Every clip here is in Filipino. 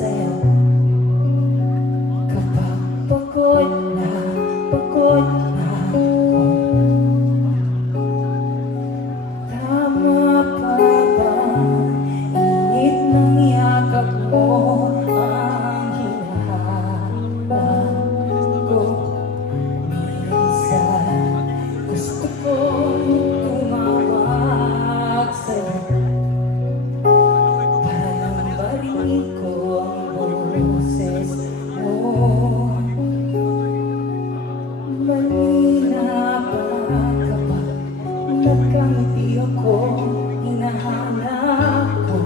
sa'yo. Kapag pagod na ako, tama pa ba init ng yakap mo ang hinahanap ko? Minsan gusto kong tumawag sa'yo para nang marinig ko ang boses mo. Mahina ba kapag nagkamiti ako? Hinahanap ko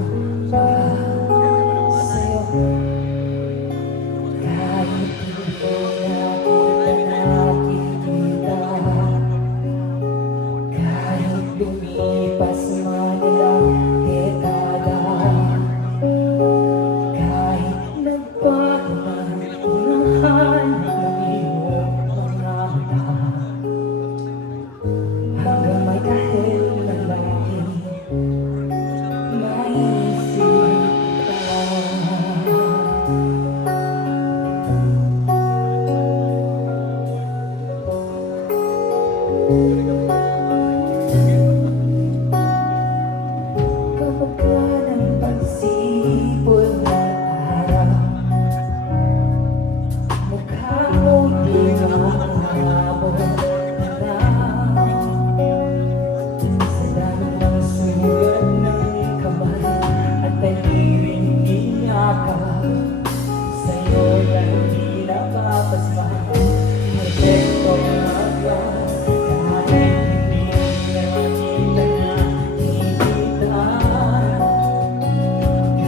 ba sa'yo? Kahit di ko nakikita, kahit lumipas man ilang dekada, kahit nagbago na hinahanap ng iyong mga mata, hanggang may dahilan lagi maisip ka. Kapag ng pagsipol ng araw, mukha mo di mahabol na. Sa dami ng sugat ng kamay at taliring iniyakap, sa'yo lang di napapasma. Epekto ng agad, kahit hindi nakikita na higita.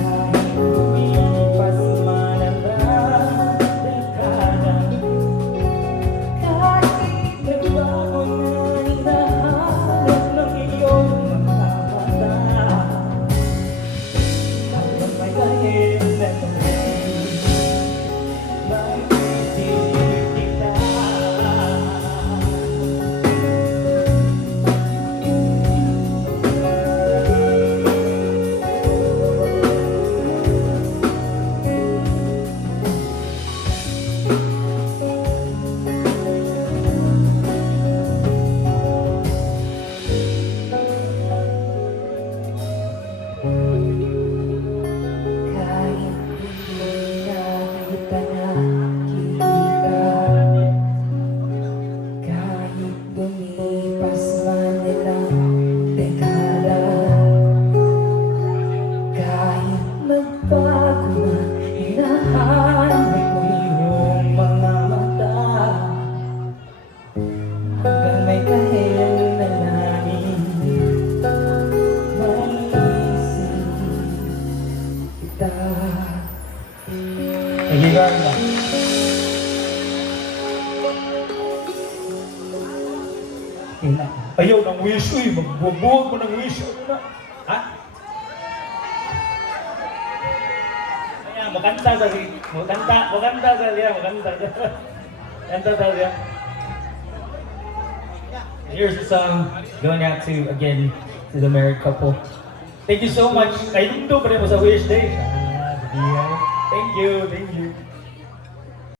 Kahit lumipas man ang dekada, kahit nagbago na hinahanap ng iyong mga mata, hanggang may dahilan maisip kita. Kahit hindi na kita nakikita, kahit lumipas man ilang dekada, kahit nagbago man hinahanap mo iyong mga mata, hanggang may dahilan na laging maisip kita. Thank you very much. Ayaw ng wish, uy, magbubuhog mo ng wish. Ano na? Ha? Kaya, makanta sa si... Makanta sa liya, makanta sa... Kanta sa liya. Here's the song going out to, again, to the married couple. Thank you so much. Kayo nito pa rin mo sa wish day. Thank you, thank you.